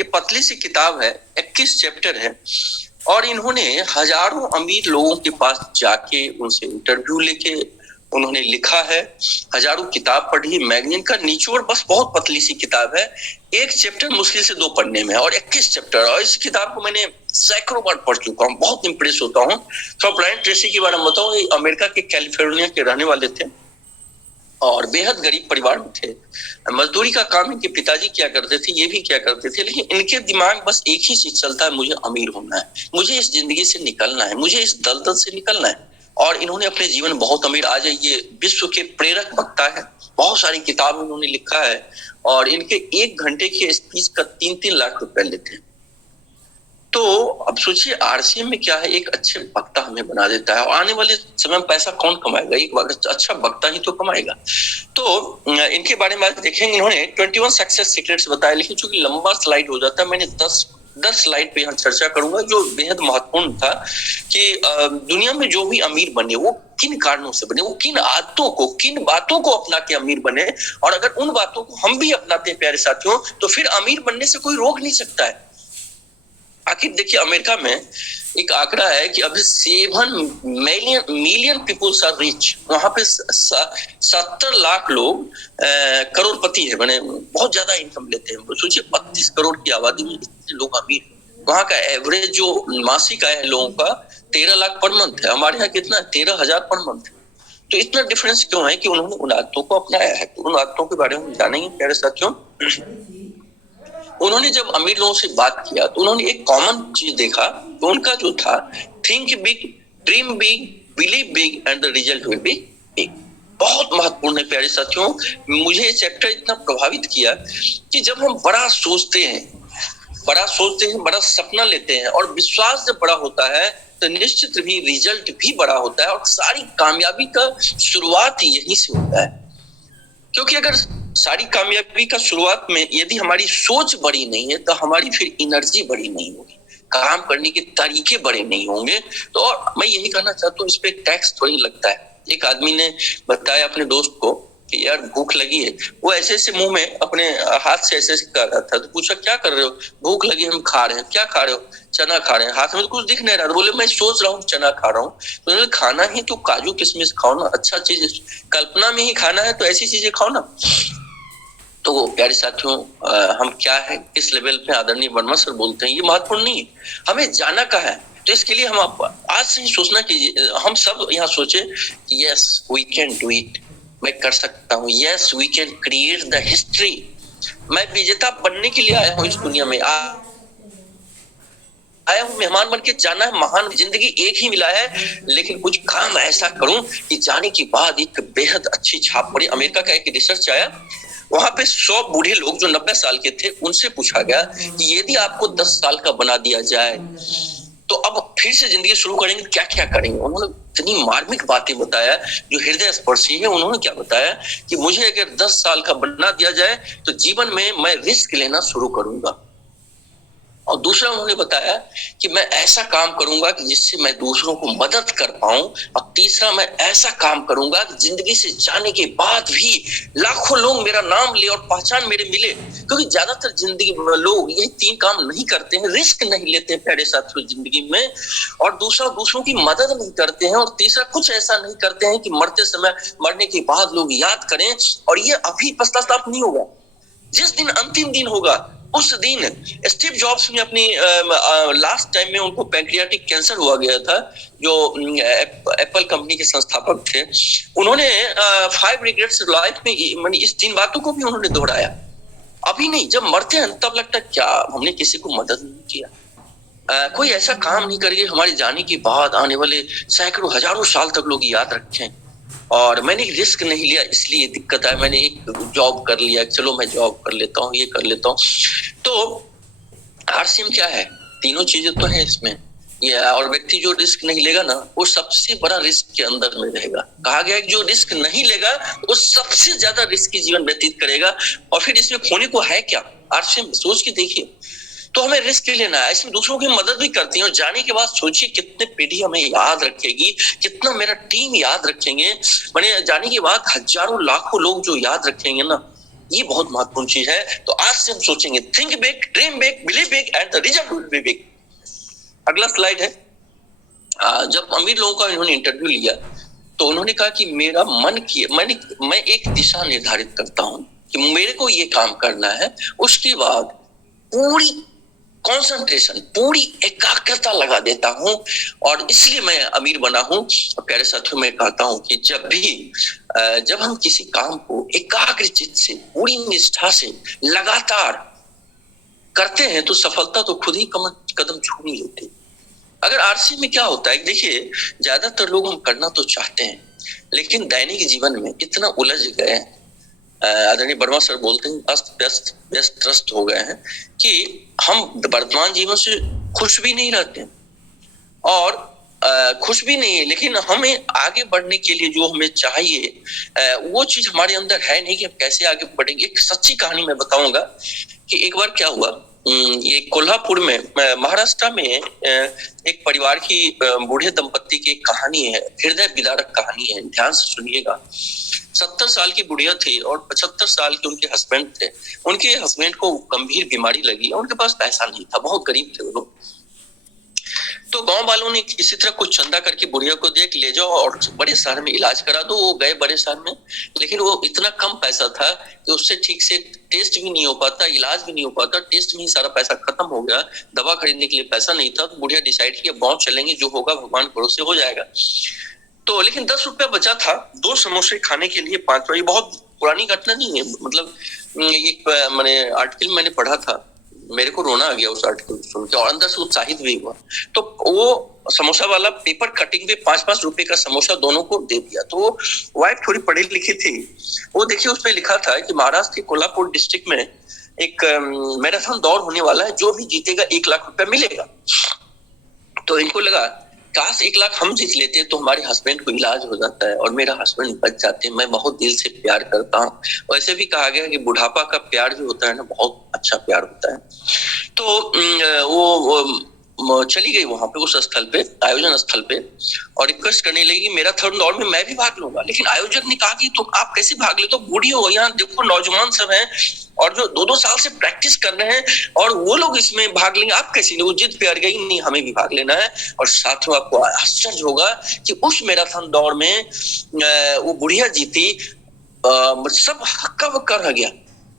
ये पतली सी किताब है, 21 चैप्टर है और इन्होंने हजारों अमीर लोगों के पास जाके उनसे इंटरव्यू लेके उन्होंने लिखा है, हजारों किताब पढ़ी, मैगजीन का निचोड़ बस बहुत पतली सी किताब है, एक चैप्टर मुश्किल से 2 पढ़ने में और 21 चैप्टर। और इस किताब को मैंने सैकड़ों बार पढ़ चुका हूँ, बहुत इंप्रेस होता हूँ। तो ब्रायन ट्रेसी के बारे में बताऊं, ये अमेरिका के कैलिफोर्निया के रहने वाले थे और बेहद गरीब परिवार में थे। मजदूरी का काम इनके पिताजी क्या करते थे, ये भी क्या करते थे, लेकिन इनके दिमाग बस एक ही चीज चलता है, मुझे अमीर होना है, मुझे इस जिंदगी से निकलना है, मुझे इस दलदल से निकलना है। और इन्होंने अपने जीवन बहुत अमीर, आज ये विश्व के प्रेरक वक्ता है, बहुत सारी किताब इन्होंने लिखा है और इनके 1 घंटे के स्पीच का 3-3 लाख रुपए लेते हैं। तो अब सोचिए आरसीएम में क्या है, एक अच्छे वक्ता हमें बना देता है और आने वाले समय में पैसा कौन कमाएगा, एक अच्छा वक्ता ही तो कमाएगा। तो इनके बारे में आज देखेंगे। इन्होंने 21 सक्सेस सीक्रेट्स बताया, लेकिन चूंकि लंबा स्लाइड हो जाता है, मैंने 10 स्लाइड पे यहाँ चर्चा करूंगा जो बेहद महत्वपूर्ण था कि दुनिया में जो भी अमीर बने वो किन कारणों से बने, वो किन आदतों को, किन बातों को अपना के अमीर बने, और अगर उन बातों को हम भी अपनाते हैं प्यारे साथियों, तो फिर अमीर बनने से कोई रोक नहीं सकता है। आखिर देखिए, अमेरिका में एक आंकड़ा है कि अभी 7 मिलियन पीपुल्स आर रिच, वहां पे 70 लाख लोग करोड़पति है, मैंने बहुत ज्यादा इनकम लेते हैं। सोचिए 32 करोड़ की आबादी में इतने लोग अमीर। वहां का एवरेज जो मासिक आय है लोगों का 13 लाख पर मंथ है, हमारे यहाँ कितना 13,000 पर मंथ। तो इतना डिफरेंस क्यों है कि उन्होंने उन आदतों को अपनाया है। तो उन आदतों के बारे में जानेंगे प्यारे साथियों। उन्होंने जब अमीर लोगों से बात किया तो उन्होंने एक कॉमन चीज देखा, तो उनका जो था, think big, dream big, believe big and the result will be big. बहुत महत्वपूर्ण है प्यारे साथियों। मुझे ये चैप्टर इतना प्रभावित किया कि जब हम बड़ा सोचते हैं, बड़ा सपना लेते हैं और विश्वास जब बड़ा होता है तो निश्चित भी रिजल्ट भी बड़ा होता है और सारी कामयाबी का शुरुआत यहीं से होता है। क्योंकि अगर सारी कामयाबी का शुरुआत में यदि हमारी सोच बड़ी नहीं है तो हमारी फिर एनर्जी बड़ी नहीं होगी, काम करने के तरीके बड़े नहीं होंगे। तो और मैं यही कहना चाहता हूँ, इस पे टैक्स थोड़ी लगता है। एक आदमी ने बताया अपने दोस्त को कि यार भूख लगी है, वो ऐसे ऐसे मुंह में अपने हाथ से ऐसे ऐसे कर रहा था। तो पूछा क्या कर रहे हो, भूख लगी हम खा रहे हैं। क्या खा रहे हो, चना खा रहे हैं। हाथ में तो कुछ दिख नहीं रहा। बोले मैं सोच रहा हूँ चना खा रहा हूँ। तो उन्होंने खाना ही तो काजू किशमिश खाओ ना, अच्छा चीज कल्पना में ही खाना है तो ऐसी चीजें खाओ ना। तो वो प्यारे साथियों, हम क्या है, किस लेवल पे आदरणीय वर्मा सर बोलते हैं, ये महत्वपूर्ण नहीं है, हमें जाना का है। तो इसके लिए हम आज से ही सोचना कीजिए, हम सब यहाँ सोचे कि yes we can do it, मैं कर सकता हूँ, yes we can create the history. मैं विजेता बनने के लिए आया हूँ इस दुनिया में, आया हूँ मेहमान बन के जाना है। महान जिंदगी एक ही मिला है, लेकिन कुछ काम ऐसा करूं कि जाने के बाद एक बेहद अच्छी छाप पड़ी। अमेरिका का एक रिसर्च आया, वहां पे 100 बूढ़े लोग जो 90 साल के थे उनसे पूछा गया कि यदि आपको 10 साल का बना दिया जाए तो अब फिर से जिंदगी शुरू करेंगे, क्या क्या करेंगे। उन्होंने इतनी मार्मिक बातें बताया जो हृदय स्पर्शी है। उन्होंने क्या बताया कि मुझे अगर 10 साल का बना दिया जाए तो जीवन में मैं रिस्क लेना शुरू करूंगा, और दूसरा उन्होंने बताया कि मैं ऐसा काम करूंगा कि जिससे मैं दूसरों को मदद कर पाऊं, और तीसरा मैं ऐसा काम करूंगा कि जिंदगी से जाने के बाद भी लाखों लोग मेरा नाम ले और पहचान मेरे मिले। क्योंकि ज्यादातर जिंदगी में लोग यही 3 काम नहीं करते हैं, रिस्क नहीं लेते हैं प्यारे साथियों जिंदगी में, और दूसरा दूसरों की मदद नहीं करते हैं, और तीसरा कुछ ऐसा नहीं करते हैं कि मरते समय, मरने के बाद लोग याद करें। और ये अभी पश्चाताप नहीं होगा, जिस दिन अंतिम दिन होगा उस दिन स्टीव जॉब्स ने अपनी लास्ट टाइम में उनको पैंक्रियाटिक कैंसर हुआ गया था, जो एप्पल कंपनी के संस्थापक थे। उन्होंने 5 रिग्रेट्स लाइफ में इस 3 बातों को भी उन्होंने दोहराया। अभी नहीं, जब मरते हैं तब लगता है क्या हमने किसी को मदद नहीं किया, कोई ऐसा काम नहीं करेंगे हमारे जाने के बाद आने वाले सैकड़ों हजारों साल तक लोग याद रखें। और मैंने रिस्क नहीं लिया इसलिए दिक्कत है, मैंने एक जॉब कर लिया, चलो मैं जॉब कर लेता हूँ, ये कर लेता हूँ। तो आरसीएम क्या है, तीनों चीजें तो है इसमें ये। और व्यक्ति जो रिस्क नहीं लेगा ना, वो सबसे बड़ा रिस्क के अंदर में रहेगा। कहा गया है कि जो रिस्क नहीं लेगा वो सबसे ज्यादा रिस्क की जीवन व्यतीत करेगा। और फिर इसमें खोने को है क्या, आरसीएम सोच के देखिए। तो हमें रिस्क लेना है, इसमें दूसरों की मदद भी करती है। और जाने के बाद सोचिए कितने पीढ़ी हमें याद रखेगी, कितना मेरा टीम याद रखेंगे। मैंने जाने के बाद हजारों लाखों लोग जो याद रखेंगे ना, ये बहुत महत्वपूर्ण चीज है। तो आज से हम सोचेंगे, think big, dream big, believe big and the result will be big. अगला स्लाइड है। जब अमीर लोगों का इन्होंने इंटरव्यू लिया तो उन्होंने कहा कि मेरा मन की मैं एक दिशा निर्धारित करता हूं कि मेरे को ये काम करना है, उसके बाद पूरी कंसंट्रेशन, पूरी एकाग्रता लगा देता हूं और इसलिए मैं अमीर बना हूं। प्यारे साथियों, मैं कहता हूं कि जब हम किसी काम को एकाग्रचित्त से, पूरी निष्ठा से लगातार करते हैं तो सफलता तो खुद ही कदम छू नहीं लेती। अगर आरसी में क्या होता है, देखिए ज्यादातर लोग हम करना तो चाहते हैं लेकिन दैनिक जीवन में इतना उलझ गए हैं, आदरणीय वर्मा सर बोलते हैं अस्त व्यस्त त्रस्त हो गए हैं कि हम वर्तमान जीवन से खुश भी नहीं रहते और खुश भी नहीं है, लेकिन हमें आगे बढ़ने के लिए जो हमें चाहिए वो चीज हमारे अंदर है नहीं कि हम कैसे आगे बढ़ेंगे। एक सच्ची कहानी मैं बताऊंगा कि एक बार क्या हुआ, ये कोल्हापुर में, महाराष्ट्र में एक परिवार की बूढ़े दंपत्ति की एक कहानी है, हृदय विदारक कहानी है, ध्यान से सुनिएगा। 70 साल की बुढ़िया थी और 75 साल के उनके हस्बैंड थे। उनके हस्बैंड को गंभीर बीमारी लगी और उनके पास पैसा नहीं था, बहुत गरीब थे वो लोग। तो गांव वालों ने किसी तरह कुछ चंदा करके बुढ़िया को दिया कि ले जाओ और बड़े शहर में इलाज करा दो। वो गए बड़े शहर में, लेकिन वो इतना कम पैसा था कि उससे ठीक से टेस्ट भी नहीं हो पाता, इलाज भी नहीं हो पाता, टेस्ट में ही सारा पैसा खत्म हो गया, दवा खरीदने के लिए पैसा नहीं था। तो बुढ़िया डिसाइड किया गाँव चलेंगे, जो होगा भगवान भरोसे हो जाएगा। तो लेकिन 10 रुपया बचा था 2 समोसे खाने के लिए 5 रुपये। बहुत पुरानी घटना नहीं है, मतलब एक मैंने आर्टिकल मैंने पढ़ा था, मेरे को रोना आ गया उस आर्टिकल सुन के और अंदर से उत्साहित भी हुआ। तो वो समोसा वाला पेपर कटिंग पे 5-5 रुपए का समोसा दोनों को दे दिया। तो वो वाइफ थोड़ी पढ़ी लिखी थी, वो देखिए उस पे लिखा था कि महाराष्ट्र के कोल्हापुर डिस्ट्रिक्ट में एक मैराथन दौड़ होने वाला है, जो भी जीतेगा 1 लाख रुपया मिलेगा। तो इनको लगा काश 1 लाख हम जीत लेते तो हमारे हस्बैंड को इलाज हो जाता है और मेरा हस्बैंड बच जाते। मैं बहुत दिल से प्यार करता हूँ। वैसे भी कहा गया है कि बुढ़ापा का प्यार जो होता है ना, बहुत अच्छा प्यार होता है। तो वो चली गई वहां पे, उस स्थल पे, आयोजन स्थल पे, और रिक्वेस्ट करने लगी मेरा थर्ड दौड़ में मैं भी भाग लूंगा। लेकिन आयोजक ने कहा कि तुम आप कैसे भाग ले, तो बूढ़ी हो, यहाँ देखो नौजवान सब हैं और जो 2-2 साल से प्रैक्टिस कर रहे हैं और वो लोग इसमें भाग लेंगे, आप कैसे नहीं। वो जिद पे अड़ गई, नहीं हमें भी भाग लेना है। और साथियों आपको आश्चर्य होगा कि उस मैराथन दौड़ में वो बुढ़िया जीती, सब हक्का बक्का रह गया।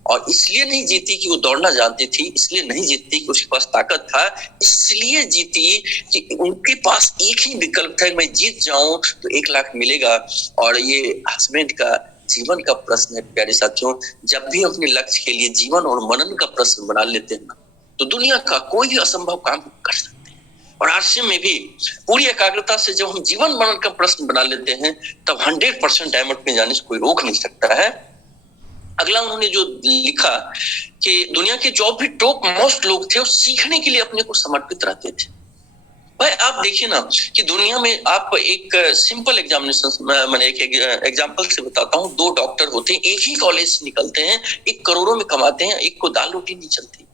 और इसलिए नहीं जीती कि वो दौड़ना जानती थी, इसलिए नहीं जीती कि उसके पास ताकत था, इसलिए जीती कि उनके पास एक ही विकल्प था, मैं जीत जाऊं तो 1 लाख मिलेगा। और ये हस्बैंड का जीवन का प्रश्न है प्यारे साथियों। जब भी अपने लक्ष्य के लिए जीवन और मनन का प्रश्न बना लेते हैं ना, तो दुनिया का कोई भी असंभव काम कर सकते हैं। और आरसीएम में भी पूरी एकाग्रता से जब हम जीवन मनन का प्रश्न बना लेते हैं, तब 100% डायमंड में जाने से कोई रोक नहीं सकता है। अगला उन्होंने जो लिखा कि दुनिया के जो भी टॉप मोस्ट लोग थे वो सीखने के लिए अपने को समर्पित रहते थे। भाई आप देखिए ना कि दुनिया में आप एक सिंपल एग्जामिनेशन, मैंने एक एग्जांपल से बताता हूँ। 2 डॉक्टर होते हैं, एक ही कॉलेज से निकलते हैं, एक करोड़ों में कमाते हैं, एक को दाल रोटी नहीं चलती।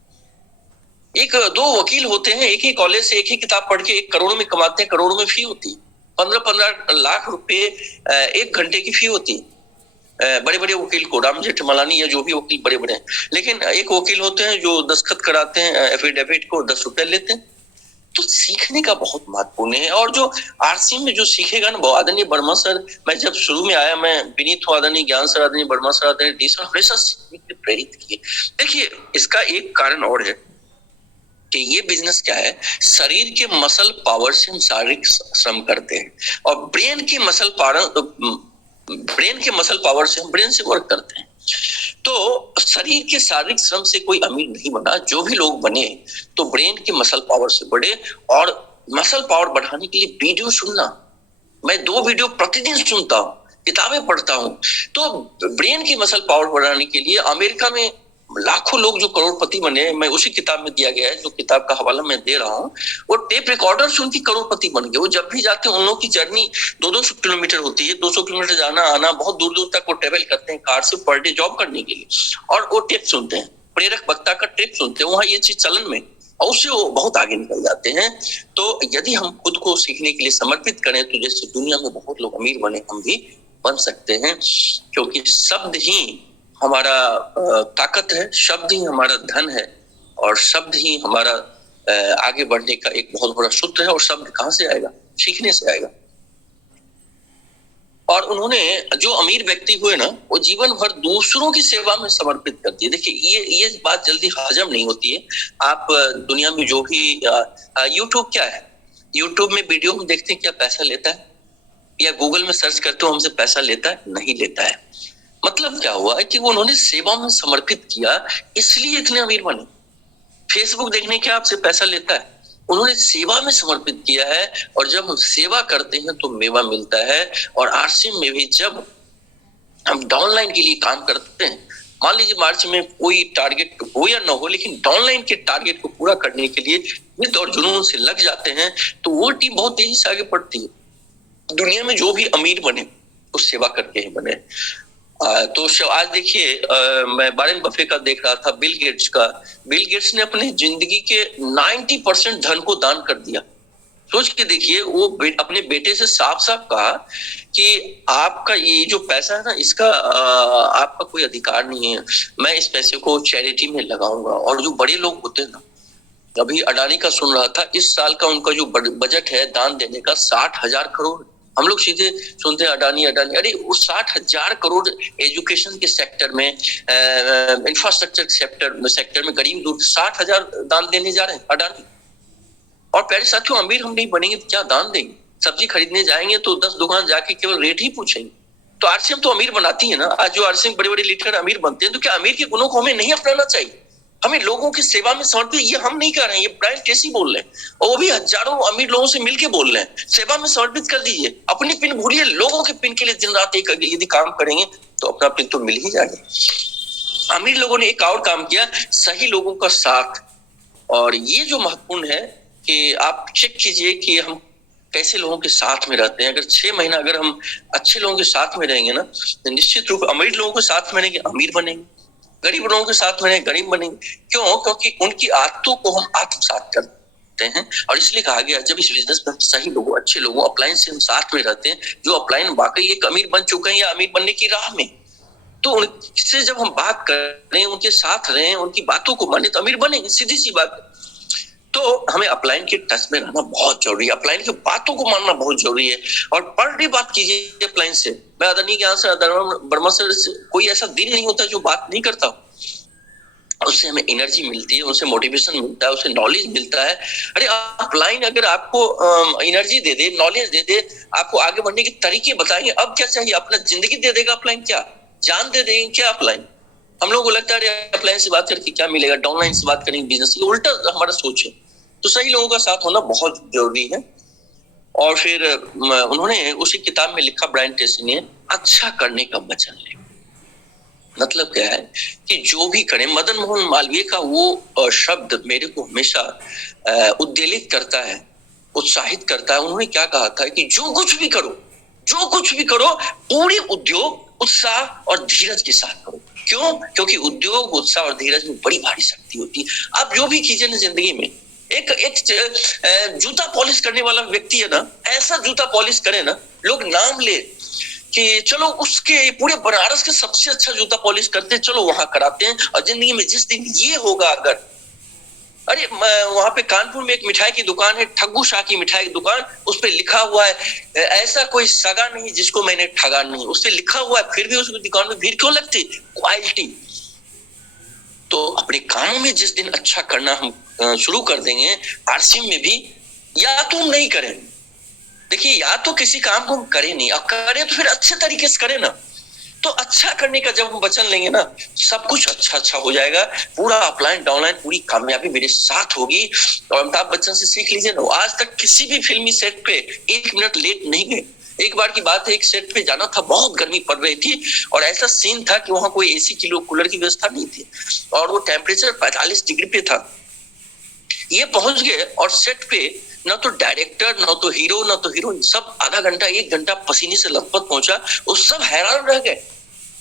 एक 2 वकील होते हैं, एक ही कॉलेज से एक ही किताब पढ़ के एक करोड़ों में कमाते हैं, करोड़ों में फी होती है, 15-15 लाख रुपए 1 घंटे की फी होती है। बड़े बड़े वकील को, राम जेठमलानी या जो भी वकील बड़े बड़े हैं, लेकिन एक वकील होते हैं जो दस्तखत कराते हैं एफिडेविट को, 10 रुपए लेते हैं। तो सीखने का बहुत महत्वपूर्ण है। और जो आरसी में जो सीखेगा ना, आदरणीय वर्मा सर, मैं जब शुरू में आया, मैं विनीत हूँ, आदरणीय ज्ञान सर, आदरणीय वर्मा सर, आदरणीय डी सर हमेशा सीखने के लिए प्रेरित किए। देखिए इसका एक कारण और है कि ये बिजनेस क्या है, शरीर के मसल पावर से हम शारीरिक श्रम करते हैं और ब्रेन के मसल पावर से हम ब्रेन से वर्क करते हैं। तो शरीर के शारीरिक श्रम से कोई अमीर नहीं बना। जो भी लोग बने तो ब्रेन के मसल पावर से बढ़े। और मसल पावर बढ़ाने के लिए वीडियो सुनना, मैं 2 वीडियो प्रतिदिन सुनता हूँ, किताबें पढ़ता हूँ। तो ब्रेन की मसल पावर बढ़ाने के लिए अमेरिका में लाखों लोग जो करोड़पति बने, मैं उसी किताब में दिया गया है, जो किताब का हवाला मैं दे रहा हूँ, वो टेप रिकॉर्डर से उनकी करोड़पति बन गए। वो जब भी जाते हैं, उन लोगों की जर्नी 200 किलोमीटर होती है, 200 किलोमीटर जाना आना, बहुत दूर दूर तक वो ट्रेवल करते हैं कार से पर डे जॉब करने के लिए, और वो टेप सुनते हैं, प्रेरक वक्ता का टेप सुनते हैं, वहां ये चीज चलन में, और उससे वो बहुत आगे निकल जाते हैं। तो यदि हम खुद को सीखने के लिए समर्पित करें तो जैसे दुनिया में बहुत लोग अमीर बने, हम भी बन सकते हैं, क्योंकि शब्द ही हमारा ताकत है, शब्द ही हमारा धन है और शब्द ही हमारा आगे बढ़ने का एक बहुत बड़ा सूत्र है। और शब्द कहाँ से आएगा? सीखने से आएगा। और उन्होंने, जो अमीर व्यक्ति हुए ना, वो जीवन भर दूसरों की सेवा में समर्पित कर दिए। देखिए ये बात जल्दी हजम नहीं होती है। आप दुनिया में जो भी यूट्यूब क्या है, यूट्यूब में वीडियो हम देखते हैं, क्या पैसा लेता है? या गूगल में सर्च करते हो हमसे पैसा लेता है? नहीं लेता है। मतलब क्या हुआ है कि वो उन्होंने सेवा में समर्पित किया, इसलिए इतने अमीर बने। फेसबुक देखने क्या आपसे पैसा लेता है? उन्होंने सेवा में समर्पित किया है। और जब हम सेवा करते हैं तो मेवा मिलता है। और आरसीएम में भी जब हम डाउनलाइन के लिए काम करते हैं, मान लीजिए मार्च में कोई टारगेट हो या ना हो, लेकिन डाउनलाइन के टारगेट को पूरा करने के लिए जिद और जुनून से लग जाते हैं, तो वो टीम बहुत तेजी से आगे बढ़ती है। दुनिया में जो भी अमीर बने वो सेवा करके ही बने। तो आज देखिए, मैं वारेन बफे का देख रहा था, बिल गेट्स का। बिल गेट्स ने अपनी जिंदगी के 90% धन को दान कर दिया। सोच के देखिए, वो अपने बेटे से साफ साफ कहा कि आपका ये जो पैसा है ना, इसका आपका कोई अधिकार नहीं है, मैं इस पैसे को चैरिटी में लगाऊंगा। और जो बड़े लोग होते हैं ना, अभी अडानी का सुन रहा था, इस साल का उनका जो बजट है दान देने का 60,000 करोड़। हम लोग सीधे सुनते हैं अडानी अडानी, अरे वो 60,000 करोड़ एजुकेशन के सेक्टर में, इंफ्रास्ट्रक्चर सेक्टर में गरीब दूर 60,000 दान देने जा रहे हैं अडानी। और प्यारे साथियों, अमीर हम नहीं बनेंगे तो क्या दान देंगे? सब्जी खरीदने जाएंगे तो 10 दुकान जाके केवल रेट ही पूछेंगे। तो आरसीएम तो अमीर बनाती है ना। आज जो आरसीएम बड़े बड़े लीडर अमीर बनते हैं, तो क्या अमीर के गुणों को हमें नहीं अपनाना चाहिए? हमें लोगों की सेवा में समर्पित, ये हम नहीं कर रहे हैं, ये ब्रायन ट्रेसी बोल रहे हैं, और वो भी हजारों अमीर लोगों से मिलके बोल रहे हैं। सेवा में समर्पित कर दीजिए, अपनी पिन भूलिए, लोगों के पिन के लिए दिन रात एक यदि काम करेंगे तो अपना पिन तो मिल ही जाएगा। अमीर लोगों ने एक और काम किया, सही लोगों का साथ। और ये जो महत्वपूर्ण है कि आप चेक कीजिए कि हम कैसे लोगों के साथ में रहते हैं। अगर 6 महीना अगर हम अच्छे लोगों के साथ में रहेंगे ना, तो निश्चित रूप अमीर लोगों के साथ में रहेंगे, अमीर बनेंगे। गरीब लोगों के साथ में रहेंगे, गरीब बनेंगे। क्यों? क्योंकि उनकी आदतों को हम आत्मसात करते हैं। और इसलिए कहा गया, जब इस बिजनेस में सही लोगों, अच्छे लोगों, अपलाइन से हम साथ में रहते हैं, जो अपलाइन वाकई एक अमीर बन चुके हैं या अमीर बनने की राह में, तो उनसे जब हम बात करें, उनके साथ रहें, उनकी बातों को माने, तो अमीर बनेंगे। सीधी सी बात। तो हमें अपलाइन के टच में रहना बहुत जरूरी है, अपलाइन की बातों को मानना बहुत जरूरी है। और पर डे बात कीजिए अपलाइन से। मैं अदानी के यहाँ से, वर्मा से कोई ऐसा दिन नहीं होता जो बात नहीं करता। उससे हमें एनर्जी मिलती है, उससे मोटिवेशन मिलता है, उससे नॉलेज मिलता है। अरे अपलाइन अगर आपको एनर्जी दे दे, नॉलेज दे दे, आपको आगे बढ़ने के तरीके बताएंगे, अब क्या चाहिए? अपना जिंदगी दे देगा अपलाइन, क्या जान दे देंगे क्या अपलाइन? हम लोगों को लगता है अपलाइन से बात करके क्या मिलेगा, डाउनलाइन से बात करेंगे बिजनेस, ये उल्टा हमारा सोच है। तो सही लोगों का साथ होना बहुत जरूरी है। और फिर उन्होंने उसी किताब में लिखा, ब्रायन ट्रेसी ने, अच्छा करने का वचन ले। मतलब क्या है कि जो भी करें, मदन मोहन मालवीय का वो शब्द मेरे को हमेशा उद्वेलित करता है, उत्साहित करता है। उन्होंने क्या कहा था कि जो कुछ भी करो, जो कुछ भी करो, पूरी उद्योग, उत्साह और धीरज के साथ करो। क्यों? क्योंकि उद्योग, उत्साह और धीरज में बड़ी भारी शक्ति होती है। आप जो भी कीजिए ना जिंदगी में, एक जूता पॉलिश करने वाला व्यक्ति है ना, ऐसा जूता पॉलिश करे ना, लोग नाम ले कि चलो उसके पूरे बनारस के सबसे अच्छा जूता पॉलिश करते हैं, चलो वहां कराते हैं। और जिंदगी में जिस दिन ये होगा, अगर अरे वहां पे कानपुर में एक मिठाई की दुकान है, ठग्गू शाह की मिठाई की दुकान, उस पे लिखा हुआ है, ऐसा कोई सगा नहीं जिसको मैंने ठगा नहीं, उस पे लिखा हुआ है, फिर भी उस दुकान में भीड़ क्यों लगती? क्वालिटी। तो अपने कामों में जिस दिन अच्छा करना हम शुरू कर देंगे, आरसीएम में भी, या तो हम नहीं करें, देखिए, या तो किसी काम को हम करें नहीं, और करें तो फिर अच्छे तरीके से करें ना। तो अच्छा करने का जब हम वचन लेंगे ना, सब कुछ अच्छा अच्छा हो जाएगा। पूरा अपलाइन डाउनलाइन पूरी कामयाबी मेरे साथ होगी। और अमिताभ बच्चन से सीख लीजिए ना, आज तक किसी भी फिल्मी सेट पे 1 मिनट लेट नहीं गए। एक बार की बात है, एक सेट पे जाना था, बहुत गर्मी पड़ रही थी, और ऐसा सीन था कि वहां कोई एसी की कूलर की व्यवस्था नहीं थी, और वो टेम्परेचर 45 डिग्री पे था। ये पहुंच गए और सेट पे ना तो डायरेक्टर, ना तो हीरो, ना तो हीरोइन, सब आधा घंटा 1 घंटा पसीने से लथपथ पहुंचा। वो सब हैरान रह गए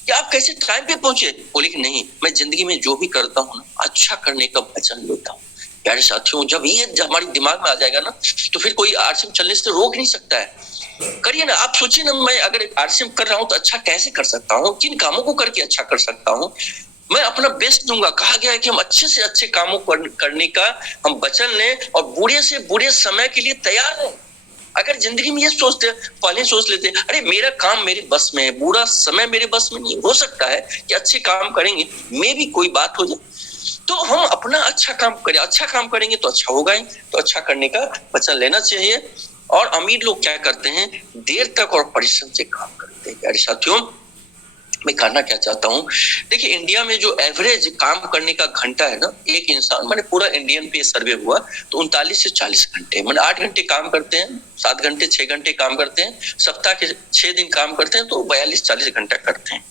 कि आप कैसे टाइम पे पहुंचे। बोले कि नहीं, मैं जिंदगी में जो भी करता हूँ ना, अच्छा करने का वचन लेता हूँ। प्यारे साथियों, जब ये हमारे दिमाग में आ जाएगा ना, तो फिर कोई आरसीएम चलने से रोक नहीं सकता है। करिए ना। आप सोचिए ना, मैं अगर आरसीएम कर रहा हूँ तो अच्छा कैसे कर सकता हूँ, किन कामों को करके अच्छा कर सकता हूँ। मैं अपना बेस्ट दूंगा। कहा गया है कि हम अच्छे से अच्छे कामों करने का हम वचन लें और बुरे से बुरे समय के लिए तैयार रहें। अगर जिंदगी में ये सोचते, पहले सोच लेते अरे मेरा काम मेरे बस में है, बुरा समय मेरे बस में नहीं, हो सकता है कि अच्छे काम करेंगे मे भी कोई बात हो जाए, तो हम अपना अच्छा काम करें। अच्छा काम करेंगे तो अच्छा होगा ही, तो अच्छा करने का वचन लेना चाहिए। और अमीर लोग क्या करते हैं, देर तक और परिश्रम से काम करते हैं। प्यारे साथियों, मैं कहना क्या चाहता हूँ, देखिए इंडिया में जो एवरेज काम करने का घंटा है ना, एक इंसान, मैंने पूरा इंडियन पे सर्वे हुआ तो 39 से 40 घंटे, मैंने 8 घंटे काम करते हैं, 7 घंटे 6 घंटे काम करते हैं, सप्ताह के 6 दिन काम करते हैं, तो 42-40 घंटा करते हैं।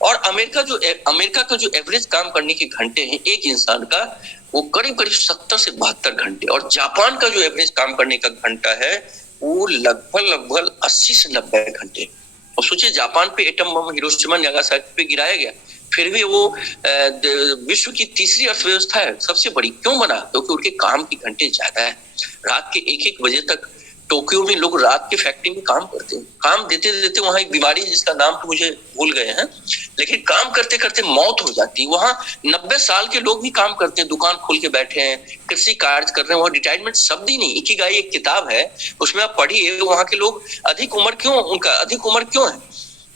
और अमेरिका का जो एवरेज काम करने के घंटे हैं एक इंसान का, वो करीब करीब 70 से 72 घंटे। और जापान का जो एवरेज काम करने का घंटा है वो लगभग 80 से 90 घंटे। और सोचिए, जापान पे एटम बम हिरोशिमा नागासाकी पे गिराया गया, फिर भी वो विश्व की तीसरी अर्थव्यवस्था है, सबसे बड़ी। क्यों बना? क्योंकि उनके काम के घंटे ज्यादा है। रात के 1-1 बजे तक टोक्यो में लोग रात के फैक्ट्री में काम करते हैं। काम देते देते वहां एक बीमारी है जिसका नाम तो मुझे भूल गए हैं, लेकिन काम करते करते मौत हो जाती है। वहां 90 साल के लोग भी काम करते हैं, दुकान खोल के बैठे हैं, कृषि कार्य कर रहे हैं। वहां रिटायरमेंट शब्द ही नहीं। इकिगाई एक किताब है, उसमें आप पढ़िए वहां के लोग अधिक उम्र क्यों है।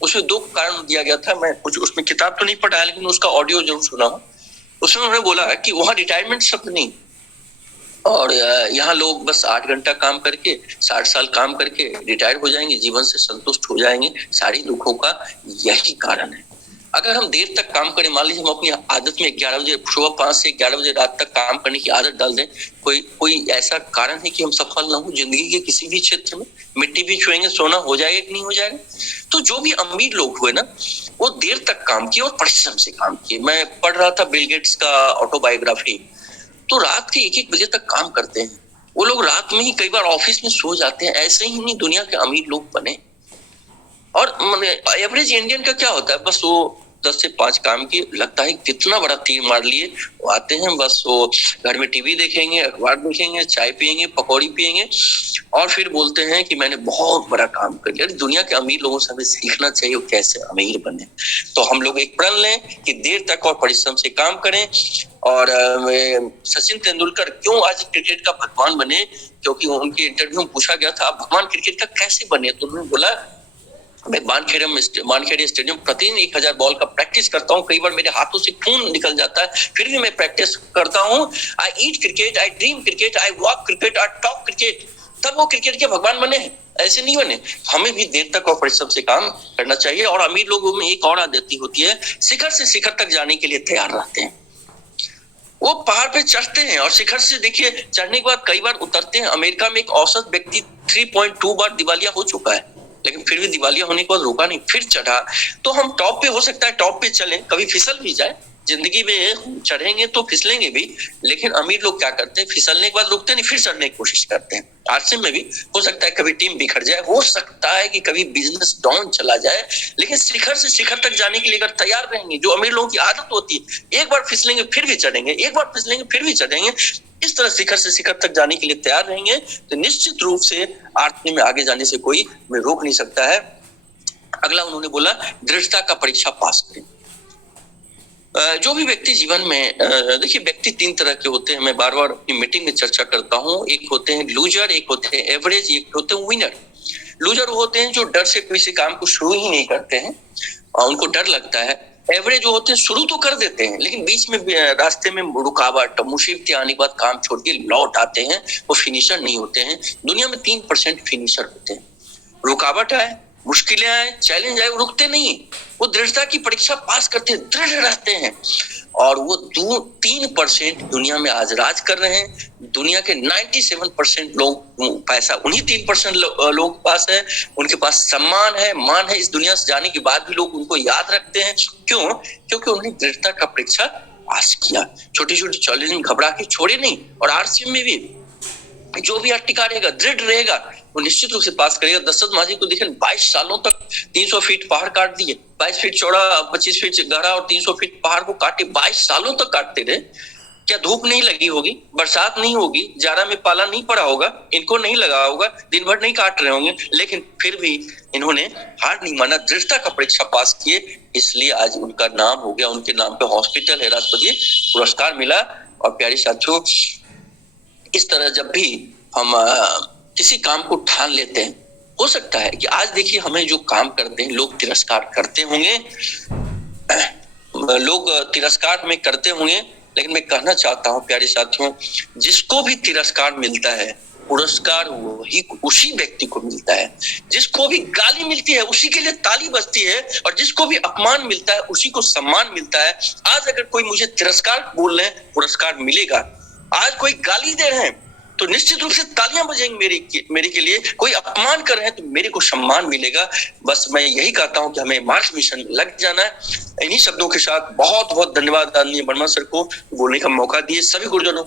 उसमें 2 कारण दिया गया था। मैं कुछ उसमें किताब तो नहीं पढ़ा, लेकिन उसका ऑडियो जरूर सुना हूं। उसमें उन्होंने बोला कि वहां रिटायरमेंट शब्द नहीं, और यहाँ लोग बस 8 घंटा काम करके 60 साल काम करके रिटायर हो जाएंगे, जीवन से संतुष्ट हो जाएंगे। सारी दुखों का यही कारण है। अगर हम देर तक काम करें, मान लीजिए हम अपनी आदत में 11 बजे सुबह 5 से 11 बजे रात तक काम करने की आदत डाल दें, कोई ऐसा कारण है कि हम सफल ना हो जिंदगी के किसी भी क्षेत्र में? मिट्टी भी छुएंगे, सोना हो जाएगा कि नहीं हो जाएगा? तो जो भी अमीर लोग हुए ना, वो देर तक काम किए और परिश्रम से काम किए। मैं पढ़ रहा था बिल गेट्स का ऑटोबायोग्राफी, तो रात के 1-1 बजे तक काम करते हैं। वो लोग रात में ही कई बार ऑफिस में सो जाते हैं। ऐसे ही नहीं दुनिया के अमीर लोग बने। और एवरेज इंडियन का क्या होता है, बस वो 10 से 5 काम की, लगता है कितना बड़ा तीर मार लिए। वो आते हैं, बस वो घर में टीवी देखेंगे, अखबार देखेंगे, चाय पियेंगे, पकौड़ी पियेंगे, और फिर बोलते हैं कि मैंने बहुत बड़ा काम कर लिया। दुनिया के अमीर लोगों से हमें सीखना चाहिए वो कैसे अमीर बने। तो हम लोग एक प्रण लें कि देर तक और परिश्रम से काम करें। और सचिन तेंदुलकर क्यों आज क्रिकेट का भगवान बने? क्योंकि उनके इंटरव्यू में पूछा गया था आप भगवान क्रिकेट का कैसे बने, तो उन्होंने बोला मैं मानखेड़े स्टेडियम प्रतिदिन 1000 बॉल का प्रैक्टिस करता हूँ। कई बार मेरे हाथों से खून निकल जाता है, फिर भी मैं प्रैक्टिस करता हूँ। I eat cricket, I dream cricket, I walk cricket, I talk cricket. तब वो क्रिकेट के भगवान बने हैं, ऐसे नहीं बने। हमें भी देर तक और परिश्रम से काम करना चाहिए। और अमीर लोगों में एक और आदत होती है, शिखर से शिखर तक जाने के लिए तैयार रहते हैं। वो पहाड़ पे चढ़ते हैं और शिखर से देखिए चढ़ने के बाद कई बार उतरते हैं। अमेरिका में एक औसत व्यक्ति 3.2 बार दिवालिया हो चुका है, लेकिन फिर भी दिवालिया होने के बाद रुका नहीं, फिर चढ़ा। तो हम टॉप पे, हो सकता है टॉप पे चलें, कभी फिसल भी जाए। जिंदगी में चढ़ेंगे तो फिसलेंगे भी, लेकिन अमीर लोग क्या करते हैं, फिसलने के बाद रुकते नहीं, फिर चढ़ने की कोशिश करते हैं। आरसीएम में भी हो सकता है कभी टीम बिखर जाए, हो सकता है कि कभी बिजनेस डाउन चला जाए, लेकिन शिखर से शिखर तक जाने के लिए अगर तैयार रहेंगे, जो अमीर लोगों की आदत होती है, एक बार फिसलेंगे फिर भी चढ़ेंगे, एक बार फिसलेंगे फिर भी चढ़ेंगे, इस तरह शिखर से शिखर तक जाने के लिए तैयार रहेंगे, तो निश्चित रूप से आरसीएम में आगे जाने से कोई रोक नहीं सकता है। अगला उन्होंने बोला, दृढ़ता का परीक्षा पास करें। जो भी व्यक्ति जीवन में, देखिए व्यक्ति 3 तरह के होते हैं, मैं बार बार अपनी मीटिंग में चर्चा करता हूँ। एक होते हैं लूजर, एक होते हैं एवरेज, एक होते हैं विनर। लूजर होते हैं जो डर से किसी काम को शुरू ही नहीं करते हैं और उनको डर लगता है। एवरेज जो होते हैं शुरू तो कर देते हैं, लेकिन बीच में रास्ते में रुकावट, मुसीबतें आने के बाद काम छोड़ के लौट आते हैं, वो फिनिशर नहीं होते हैं। दुनिया में 3% फिनिशर होते हैं। रुकावट आए, मुश्किलें आए, चैलेंज आए, वो रुकते नहीं, वो दृढ़ता की परीक्षा पास करते हैं, दृढ़ रहते हैं। और वो 3% दुनिया में आज राज कर रहे हैं। दुनिया के 97% लोग, पैसा उन्हीं 3% लोगों के पास है। उनके पास सम्मान है, मान है। इस दुनिया से जाने के बाद भी लोग उनको याद रखते हैं। क्यों? क्योंकि उन्होंने दृढ़ता का परीक्षा पास किया, छोटी छोटी चैलेंज में घबरा के छोड़े नहीं। और आरसीएम में भी जो भी टिका रहेगा, दृढ़ रहेगा, वो निश्चित रूप से पास करेगा। दशरथ माझी को देखें, 22 सालों तक 300 फीट पहाड़ काट दिए, 22 फीट चौड़ा, 25 फीट गहरा और 300 फीट पहाड़ को काटे, 22 सालों तक काटते रहे। क्या धूप नहीं लगी होगी, बरसात नहीं होगी, जाड़ा में पाला नहीं पड़ा होगा, इनको नहीं लगा होगा, दिन भर नहीं काट रहे होंगे, लेकिन फिर भी इन्होंने हार नहीं माना, दृढ़ता का परीक्षा पास किए, इसलिए आज उनका नाम हो गया, उनके नाम पे हॉस्पिटल है, राष्ट्रपति पुरस्कार मिला। और प्यारे साथियों, इस तरह जब भी हम किसी काम को ठान लेते हैं, हो सकता है कि आज देखिए हमें जो काम करते हैं लोग तिरस्कार करते होंगे, लोग तिरस्कार में करते होंगे, लेकिन मैं कहना चाहता हूं प्यारे साथियों, जिसको भी तिरस्कार मिलता है पुरस्कार वही उसी व्यक्ति को मिलता है, जिसको भी गाली मिलती है उसी के लिए ताली बजती है, और जिसको भी अपमान मिलता है उसी को सम्मान मिलता है। आज अगर कोई मुझे तिरस्कार बोल रहे हैं, पुरस्कार मिलेगा। आज कोई गाली दे रहे हैं तो निश्चित रूप से तालियां बजेंगी मेरे के लिए, कोई अपमान कर रहे हैं तो मेरे को सम्मान मिलेगा। बस मैं यही कहता हूं कि हमें मार्स मिशन लग जाना है। इन्हीं शब्दों के साथ बहुत बहुत धन्यवाद आदरणीय वर्मा सर को बोलने का मौका दिए। सभी गुरुजनों